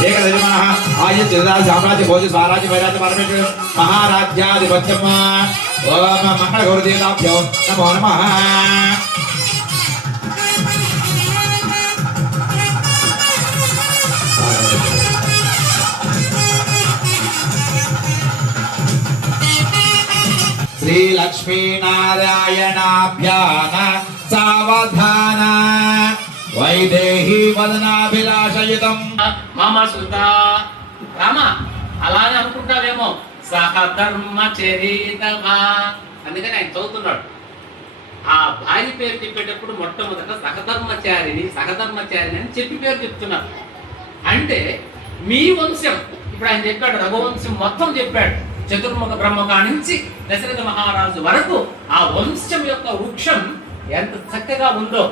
एक यजमानः आयु जगदाज साम्राज्य भोज स्वराज्य वैराज्य परमेश्वर महाराज्याधिपत्यम ओम मंगल गौरदेवताभ्यो नमो नमः। श्री लक्ष्मी नारायणाभ्याम सावधान వైదేహి వదనాభిలాషయుతం మామ సుత రామ అలానే అనుకుంటావేమో సహధర్మ చరితవా అందుకని ఆయన చదువుతున్నాడు. ఆ భార్య పేరు చెప్పేటప్పుడు మొట్టమొదట సహధర్మచారిని అని చెప్పి పేరు చెప్తున్నారు. అంటే మీ వంశం ఇప్పుడు ఆయన చెప్పాడు, రఘువంశం మొత్తం చెప్పాడు. చతుర్ముఖ బ్రహ్మగా నుంచి దశరథ మహారాజు వరకు ఆ వంశం యొక్క వృక్షం ఎంత చక్కగా ఉందో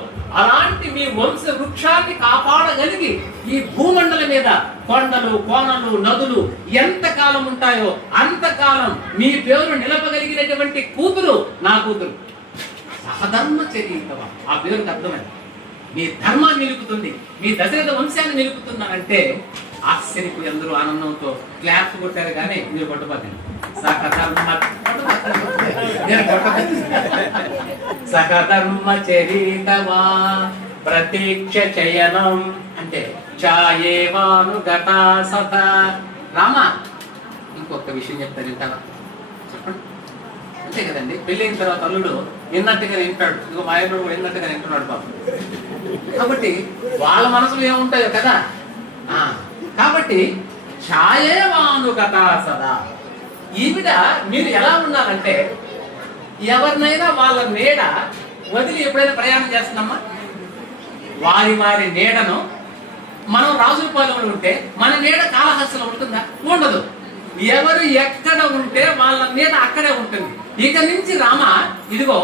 అలాంటి మీ వంశ వృక్షాన్ని కాపాడగలిగి ఈ భూమండలం మీద కొండలు కోనలు నదులు ఎంతకాలం ఉంటాయో అంతకాలం మీ పేరు నిలపగలిగినటువంటి కూతురు నా కూతురు. సహధర్మ చరితవ ఆ పేరుకి అర్థమైంది. మీ ధర్మాన్ని నిలుపుతుంది, మీ దశరథ వంశాన్ని నిలుపుతున్నారంటే ఆశ్చర్యకు అందరూ ఆనందంతో క్లాప్స్ కొట్టారు. కానీ మీరు కొట్టబోతుంది సహధర్మ చరితవా ప్రతీక్ష చయనం అంటే చాయేవానుగత సత. రామ ఇంకొక విషయం చెప్తారు, వింటారా? చెప్పండి. అంతే కదండి, పెళ్ళైన తర్వాత అల్లుడు విన్నట్టుగా వింటాడు. ఇదిగో మా అల్లుడు కూడా విన్నట్టుగా వింటున్నాడు బాబు. కాబట్టి వాళ్ళ మనసులో ఏముంటాయో కదా. కాబట్టి ఛాయేవానుగత సదా. ఈవిడ మీరు ఎలా ఉన్నారంటే ఎవరినైనా వాళ్ళ నీడ వదిలి ఎప్పుడైనా ప్రయాణం చేస్తున్నామా? వారి నీడను మనం రాజుపాలెంలో ఉంటే మన నీడ కాళహస్తిలో ఉంటుందా? ఉండదు. ఎవరు ఎక్కడ ఉంటే వాళ్ళ నీడ అక్కడే ఉంటుంది. ఇక నుంచి రామ ఇదిగో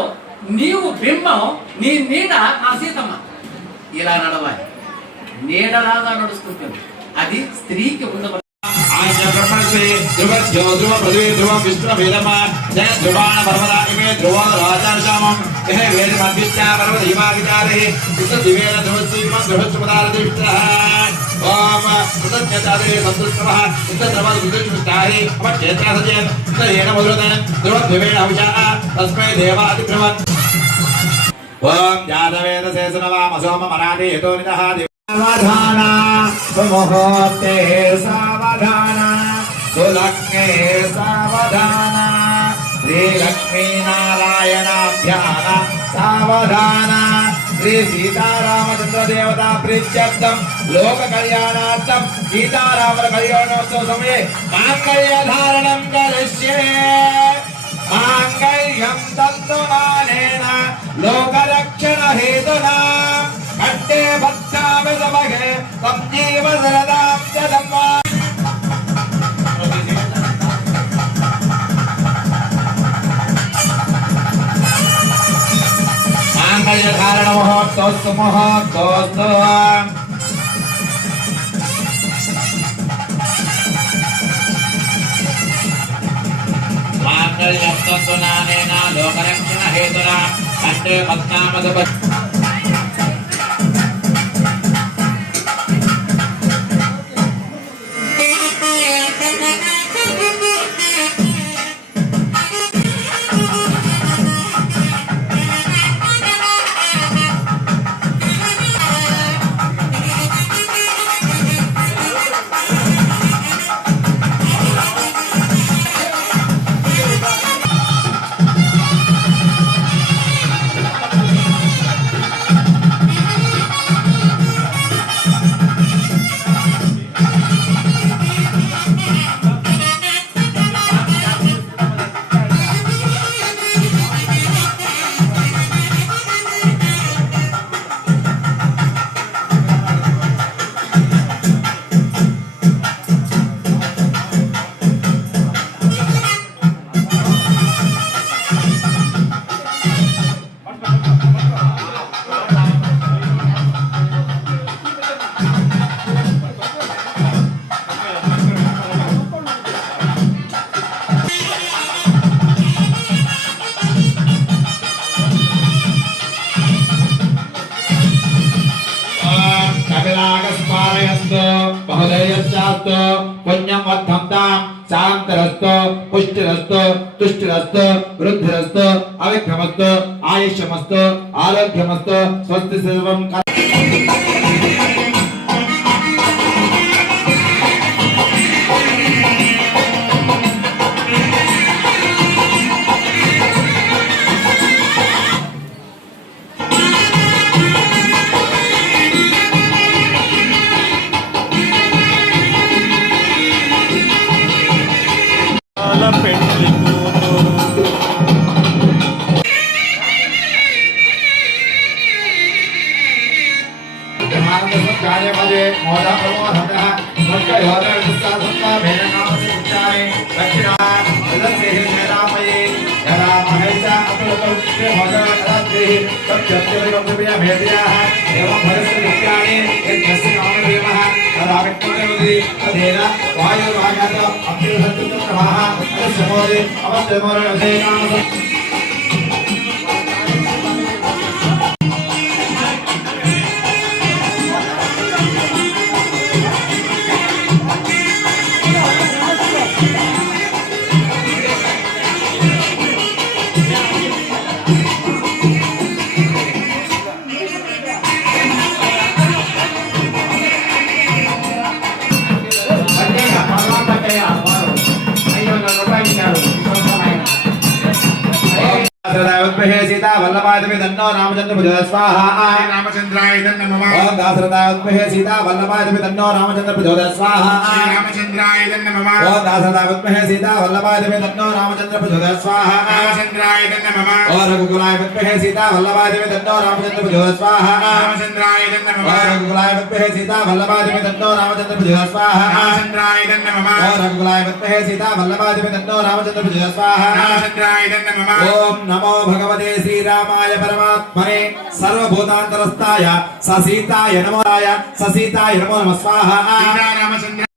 నీవు బింబం, నీ నీడ నా సీతమ్మ. ఇలా నడవాలి, నీడలాగా నడుస్తుంటుంది. అది స్త్రీకి ఉండదు. ధ్రువో ధ్రువ పృథివీ ధ్రువం విష్ణు వేదమ జయ ధ్రువాణ పర్వతానిమే ధ్రువో రాజాశామం యహ వేద మధ్యస్థా పర్వత హిమాగితారే విష్ణు దివేన ధ్రువశ్రీమం ధ్రువశ్రుమదారదిష్ట్రః ఓం కృతజ్ఞతాదే సంతుష్టః ఇంద్రద్రవద సుదృష్టారే అపచేత్రాసజే ఇంద్రేణ మధురదన ధ్రువ దివేన అవిషా తస్మై దేవాదిబ్రవత్ ఓం జాతవేద శేషనవామ సోమ మరాఠే యతోనిదః సావధాన సుముహూర్తే సావధాన సులగ్నే సావధాన శ్రీ లక్ష్మీ నారాయణాభ్యాన సావధాన శ్రీ సీతారామచంద్ర దేవతా ప్రీత్యర్థం లోక కళ్యాణార్థం సీతారామల కళ్యాణోత్సవ సమయే మాంగళ్య ధారణం కరిష్యే మాంగళ్యం తంతుమానేన లోకరక్షణ హేతునా కంటే భక్తామి సమగే సంజీవ సరదాం జగమ్మా. మాంగళ్య ధారణ మహోత్సవస్తు మహోత్సవస్తు మాంగళ్యం తంతునానేన లోకరక్షణ హేతునా కంటే భక్తామి సమగే శుభోదయశ్చాస్తు పుణ్యం వర్ధంతాం శాంతరస్తు పుష్టిరస్తు తుష్టిరస్తు వృద్ధిరస్తు అవిఘ్నమస్తు ఆయుష్యమస్తు ఆరోగ్యమస్తు స్వస్తి సర్వం పెళ్లి కూతురు కార్యపదే మోద ప్రమోదః మోక్షయోద విస్తాసత్తా భేదనామసి ఉచ్చారే దక్షిణా విదర్శేహి మేరామయే యదా మహేశ అతులకౌష్టే మోదరాత్రి సత్యత్యవిరమృభ్య భేదయాః ఏవం భరస్య విజ్ఞానే యస్య నామదేవః తదావిక్మదేవది తదేన వాయుర్వాగాత అభ్యుసత్తుత ప్రవాహ అస్యమోదే అవస్యమోదే నామస सीता वल्लभाय तन्नो रामचंद्र भुज स्वाहा రామచంద్రాయ నమః ओम दासरथावत्महे सीता वल्लभाय तन्नो रामचंद्र भुज स्वाहा రామచంద్రాయ నమః ओम दासरथावत्महे सीता वल्लभाय तन्नो रामचंद्र भुज स्वाहा రామచంద్రాయ నమః ओम रघुकुलावत्महे सीता वल्लभाय तन्नो रामचंद्र भुज स्वाहा రామచంద్రాయ నమః ओम रघुकुलावत्महे सीता वल्लभाय तन्नो रामचंद्र भुज स्वाहा రామచంద్రాయ నమః ओम रघुकुलावत्महे सीता वल्लभाय तन्नो रामचंद्र भुज स्वाहा రామచంద్రాయ నమః ओम नमो भगवते श्रीरामाय परमात्मने सर्वभूतान्तरस्थाय ससीताय नमो नमः स्वाहा రామచంద్ర